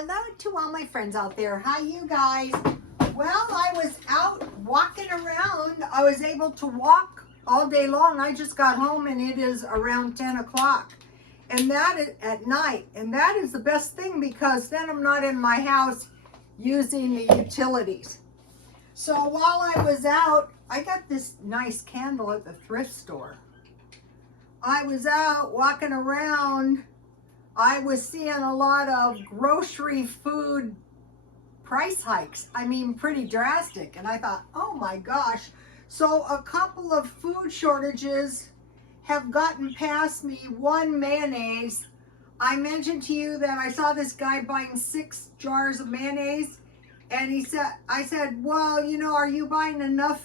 Hello to all my friends out there. Hi, you guys. Well, I was out walking around. I was able to walk all day long. I just got home and it is around 10 o'clock. And that is at night. And that is the best thing because then I'm not in my house using the utilities. So while I was out, I got this nice candle at the thrift store. I was out walking around. I was seeing a lot of grocery food price hikes. I mean, pretty drastic. And I thought, oh my gosh. So a couple of food shortages have gotten past me. One, mayonnaise. I mentioned to you that I saw this guy buying 6 jars of mayonnaise. And I said, well, you know, are you buying enough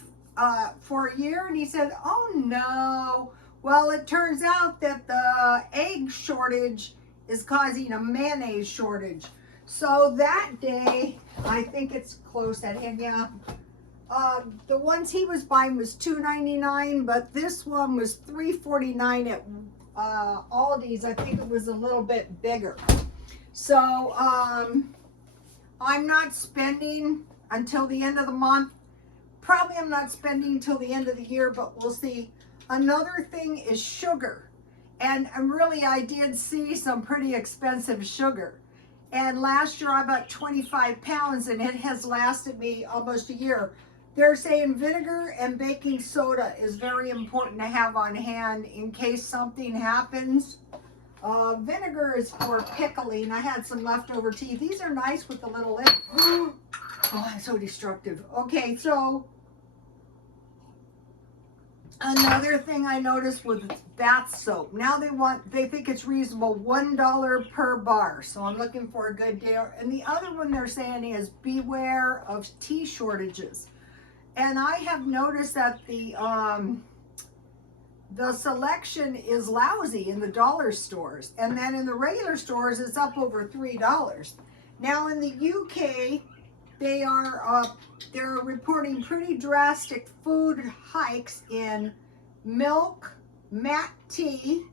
for a year? And he said, oh no. Well, it turns out that the egg shortage is causing a mayonnaise shortage. So that day, I think it's close at him, yeah. The ones he was buying was $2.99, but this one was $3.49 at Aldi's. I think it was a little bit bigger. So I'm not spending until the end of the month. Probably I'm not spending until the end of the year, but we'll see. Another thing is sugar. And really, I did see some pretty expensive sugar. And last year, I bought 25 pounds, and it has lasted me almost a year. They're saying vinegar and baking soda is very important to have on hand in case something happens. Vinegar is for pickling. I had some leftover tea. These are nice with the little lid. Oh, I'm so destructive. Okay, so another thing I noticed was bath soap. Now they think it's reasonable, $1 per bar. So I'm looking for a good deal. And the other one they're saying is beware of tea shortages. And I have noticed that the selection is lousy in the dollar stores. And then in the regular stores, it's up over $3. Now in the UK, they're reporting pretty drastic food hikes in milk, mat tea,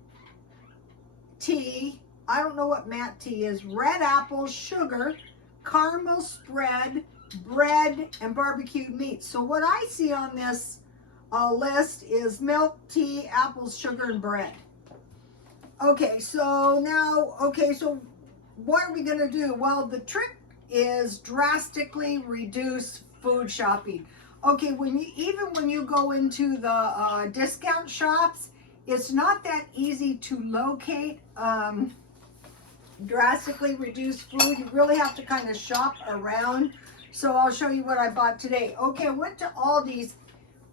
I don't know what mat tea is, red apples, sugar, caramel spread, bread, and barbecued meat. So what I see on this list is milk, tea, apples, sugar, and bread. Okay, so now, so what are we gonna do? Well, the trick is drastically reduce food shopping. Okay, even when you go into the discount shops, it's not that easy to locate drastically reduced food. You really have to kind of shop around. So I'll show you what I bought today. Okay, I went to Aldi's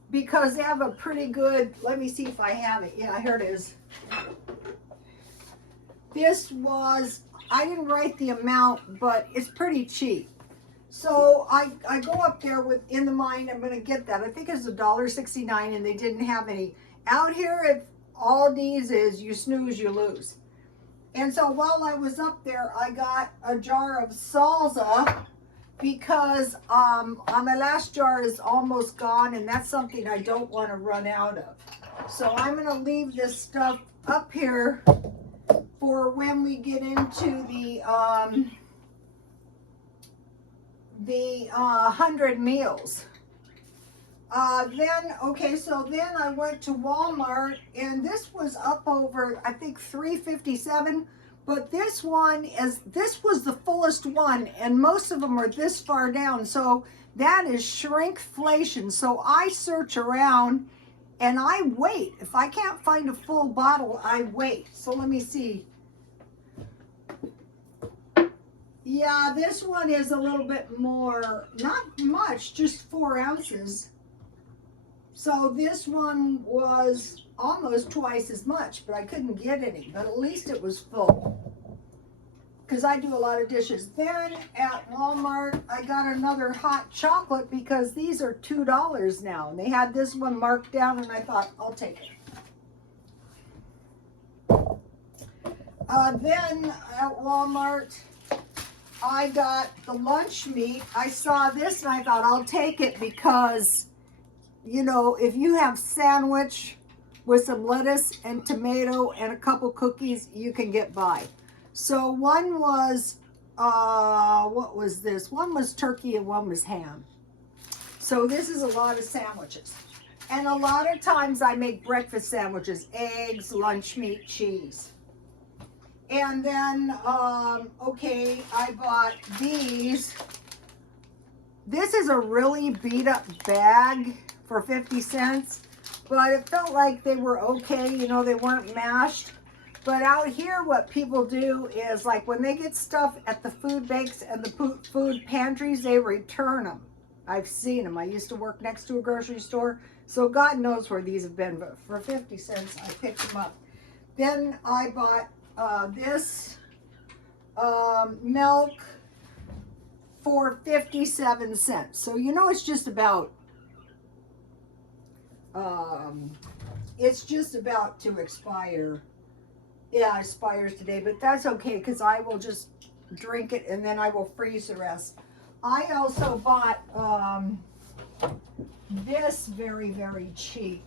because they have a pretty good, let me see if I have it. Yeah, here it is. This was, I didn't write the amount, but it's pretty cheap. So I go up there in the mind I'm going to get that. I think it's $1.69 and they didn't have any. Out here at Aldi's is you snooze, you lose. And so while I was up there, I got a jar of salsa because my last jar is almost gone and that's something I don't want to run out of. So I'm going to leave this stuff up here for when we get into the 100 meals. Then I went to Walmart and this was up over, I think $3.57, but this was the fullest one and most of them are this far down. So that is shrinkflation. So I search around and I wait. If I can't find a full bottle, I wait. So let me see. Yeah, this one is a little bit more, not much, just 4 ounces. So this one was almost twice as much, but I couldn't get any, but at least it was full. Because I do a lot of dishes. Then at Walmart, I got another hot chocolate because these are $2 now. And they had this one marked down and I thought, I'll take it. Then at Walmart, I got the lunch meat. I saw this and I thought I'll take it because, you know, if you have sandwich with some lettuce and tomato and a couple cookies, you can get by. So one was what was this? One was turkey and one was ham. So this is a lot of sandwiches. And a lot of times I make breakfast sandwiches, eggs, lunch meat, cheese. And then, okay, I bought these. This is a really beat up bag for 50 cents, but it felt like they were okay, you know, they weren't mashed. But out here, what people do is, like, when they get stuff at the food banks and the food pantries, they return them. I've seen them. I used to work next to a grocery store, so God knows where these have been, but for 50 cents, I picked them up. Then I bought this milk for 57 cents. So, you know, it's just about to expire. Yeah, it expires today, but that's okay because I will just drink it and then I will freeze the rest. I also bought this very, very cheap.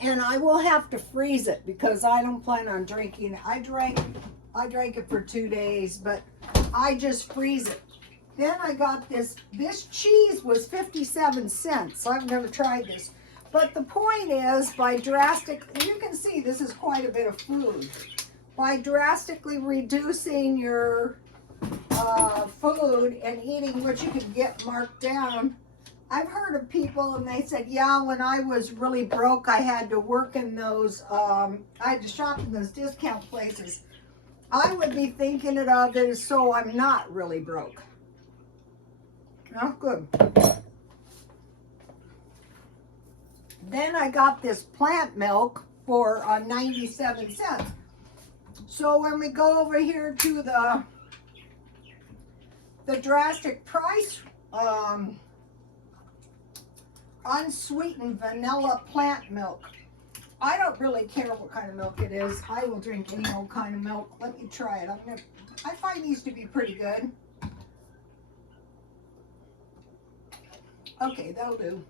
And I will have to freeze it because I don't plan on drinking it. I drank it for 2 days, but I just freeze it. Then I got this cheese was 57 cents. I've never tried this. But the point is, by you can see this is quite a bit of food. By drastically reducing your food and eating what you can get marked down, I've heard of people and they said, yeah, when I was really broke, I had to work in those, I had to shop in those discount places. I would be thinking of it as so I'm not really broke. Oh, good. Then I got this plant milk for 97 cents. So when we go over here to the drastic price, unsweetened vanilla plant milk. I don't really care what kind of milk it is. I will drink any old kind of milk. Let me try it. I find these to be pretty good. Okay, that'll do.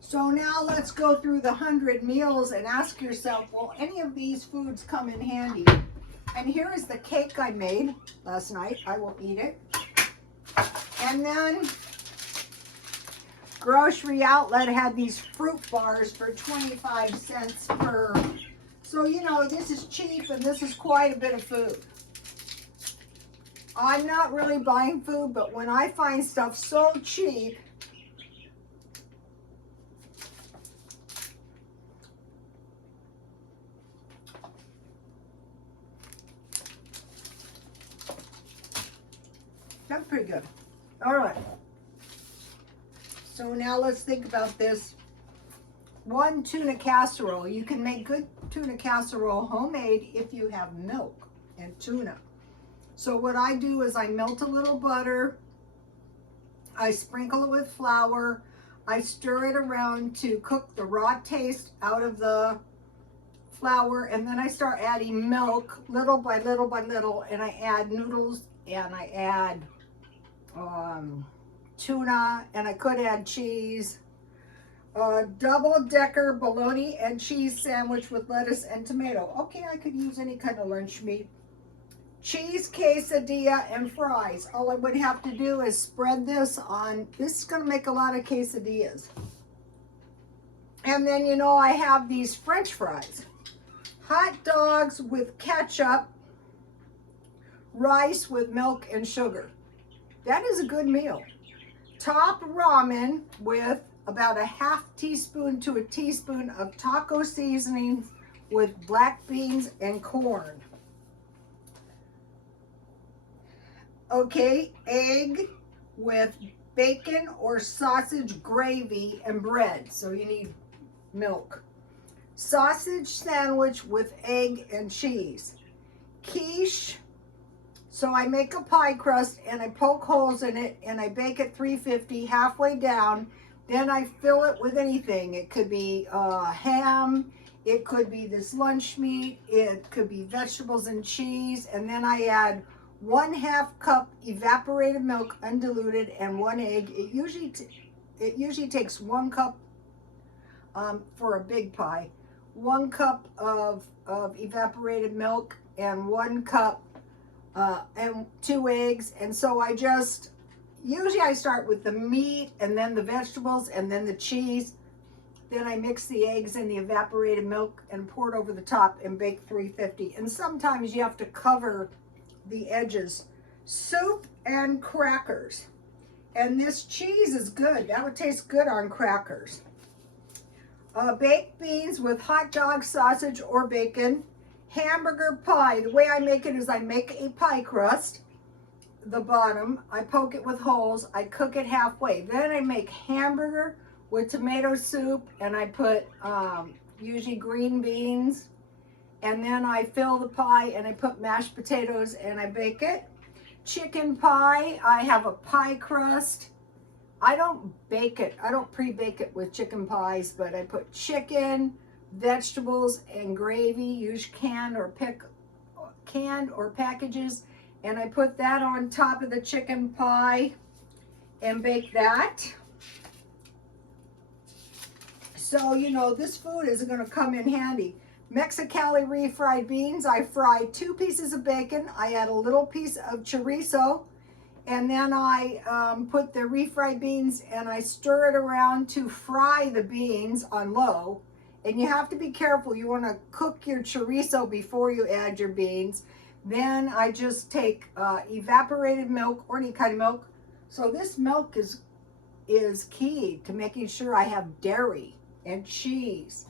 So now let's go through the 100 meals and ask yourself, will any of these foods come in handy? And here is the cake I made last night. I will eat it. And then Grocery Outlet had these fruit bars for 25 cents per. So, you know, this is cheap and this is quite a bit of food. I'm not really buying food, but when I find stuff so cheap, that's pretty good. All right. So now let's think about this. One tuna casserole. You can make good tuna casserole homemade if you have milk and tuna. So what I do is I melt a little butter. I sprinkle it with flour. I stir it around to cook the raw taste out of the flour. And then I start adding milk little by little by little. And I add noodles and I add tuna, and I could add cheese. Double-decker bologna and cheese sandwich with lettuce and tomato. Okay, I could use any kind of lunch meat. Cheese quesadilla and fries. All I would have to do is spread this on. This is going to make a lot of quesadillas. And then, you know, I have these French fries. Hot dogs with ketchup. Rice with milk and sugar. That is a good meal. Top ramen with about a half teaspoon to a teaspoon of taco seasoning with black beans and corn. Okay, egg with bacon or sausage gravy and bread. So you need milk. Sausage sandwich with egg and cheese. Quiche. So I make a pie crust and I poke holes in it and I bake it 350 halfway down. Then I fill it with anything. It could be ham. It could be this lunch meat. It could be vegetables and cheese. And then I add 1/2 cup evaporated milk, undiluted, and 1 egg. It usually takes 1 cup for a big pie. 1 cup of evaporated milk. and 1 cup and 2 eggs. And so usually I start with the meat and then the vegetables and then the cheese. Then I mix the eggs and the evaporated milk and pour it over the top and bake 350. And sometimes you have to cover the edges. Soup and crackers. And this cheese is good. That would taste good on crackers. Baked beans with hot dog sausage or bacon. Hamburger pie. The way I make it is I make a pie crust. The bottom, I poke it with holes. I cook it halfway. Then I make hamburger with tomato soup, and I put usually green beans. And then I fill the pie and I put mashed potatoes and I bake it. Chicken pie, I have a pie crust. I don't bake it. I don't pre-bake it with chicken pies, but I put chicken, vegetables, and gravy. Use canned or packages, and I put that on top of the chicken pie and bake that. So, you know, this food is going to come in handy. Mexicali refried beans. I fry 2 pieces of bacon. I add a little piece of chorizo, and then I put the refried beans and I stir it around to fry the beans on low. And you have to be careful. You want to cook your chorizo before you add your beans. Then I just take evaporated milk or any kind of milk. So this milk is key to making sure I have dairy and cheese.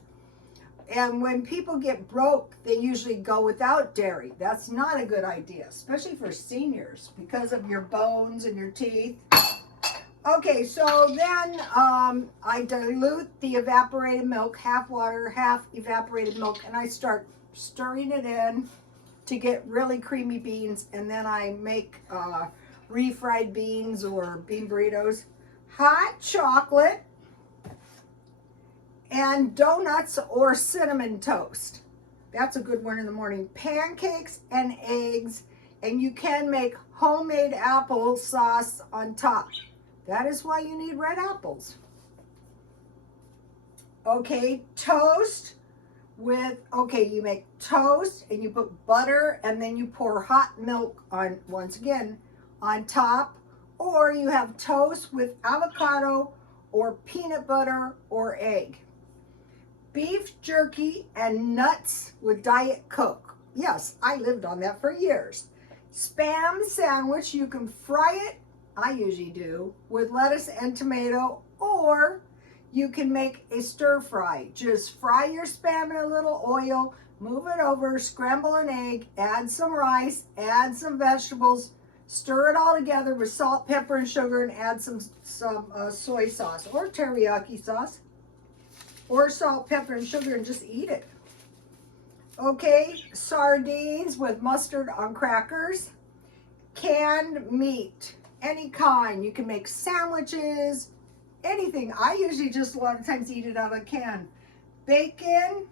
And when people get broke, they usually go without dairy. That's not a good idea, especially for seniors, because of your bones and your teeth. Okay, so then I dilute the evaporated milk, half water, half evaporated milk, and I start stirring it in to get really creamy beans. And then I make refried beans or bean burritos. Hot chocolate and donuts or cinnamon toast. That's a good one in the morning. Pancakes and eggs, and you can make homemade apple sauce on top. That is why you need red apples. Okay, toast with, you make toast and you put butter and then you pour hot milk on, once again, on top. Or you have toast with avocado or peanut butter or egg. Beef jerky and nuts with Diet Coke. Yes, I lived on that for years. Spam sandwich, you can fry it, I usually do, with lettuce and tomato, or you can make a stir fry. Just fry your spam in a little oil, move it over, scramble an egg, add some rice, add some vegetables, stir it all together with salt, pepper, and sugar, and add some soy sauce or teriyaki sauce. Or salt, pepper, and sugar, and just eat it. Okay, sardines with mustard on crackers. Canned meat, any kind. You can make sandwiches, anything. I usually just a lot of times eat it out of a can. Bacon,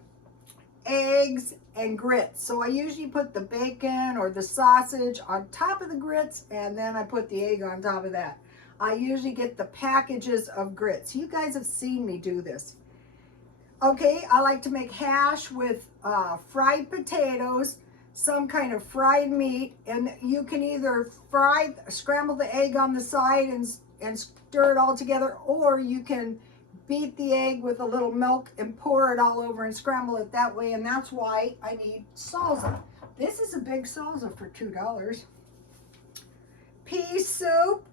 eggs, and grits. So I usually put the bacon or the sausage on top of the grits, and then I put the egg on top of that. I usually get the packages of grits. You guys have seen me do this. Okay, I like to make hash with fried potatoes, some kind of fried meat, and you can either scramble the egg on the side and stir it all together, or you can beat the egg with a little milk and pour it all over and scramble it that way, and that's why I need salsa. This is a big salsa for $2. Pea soup.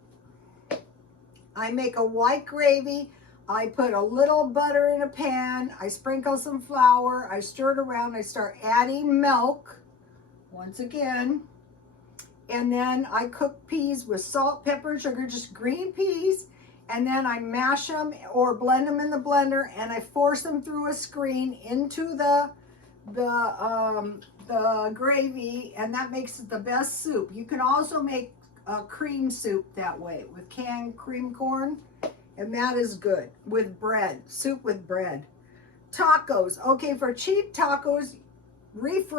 I make a white gravy. I put a little butter in a pan, I sprinkle some flour, I stir it around, I start adding milk, once again, and then I cook peas with salt, pepper, and sugar, just green peas, and then I mash them or blend them in the blender, and I force them through a screen into the gravy, and that makes it the best soup. You can also make a cream soup that way with canned cream corn. And that is good with bread, soup with bread. Tacos. Okay, for cheap tacos, rolled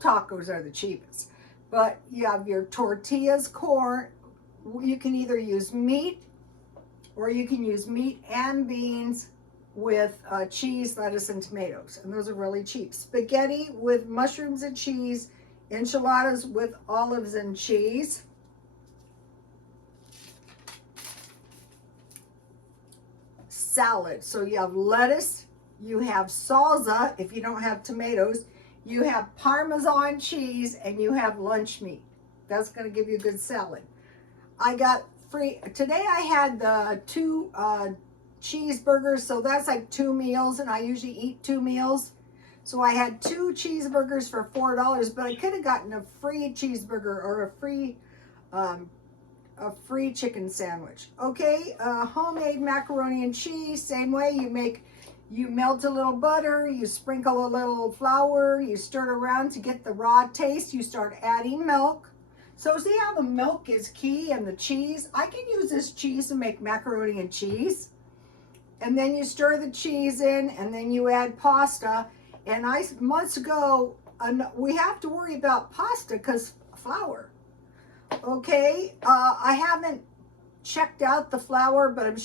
tacos are the cheapest. But you have your tortillas, corn. You can either use meat or you can use meat and beans with cheese, lettuce, and tomatoes. And those are really cheap. Spaghetti with mushrooms and cheese. Enchiladas with olives and cheese. Salad. So you have lettuce, you have salsa if you don't have tomatoes, you have Parmesan cheese, and you have lunch meat. That's going to give you a good salad. I got free, today I had the 2 cheeseburgers, so that's like 2 meals, and I usually eat 2 meals. So I had 2 cheeseburgers for $4, but I could have gotten a free cheeseburger or a free chicken sandwich. Okay, homemade macaroni and cheese, same way. You melt a little butter, you sprinkle a little flour, you stir it around to get the raw taste. You start adding milk. So see how the milk is key and the cheese? I can use this cheese to make macaroni and cheese. And then you stir the cheese in, and then you add pasta. And months ago, we have to worry about pasta because flour. Okay, I haven't checked out the flour, but I'm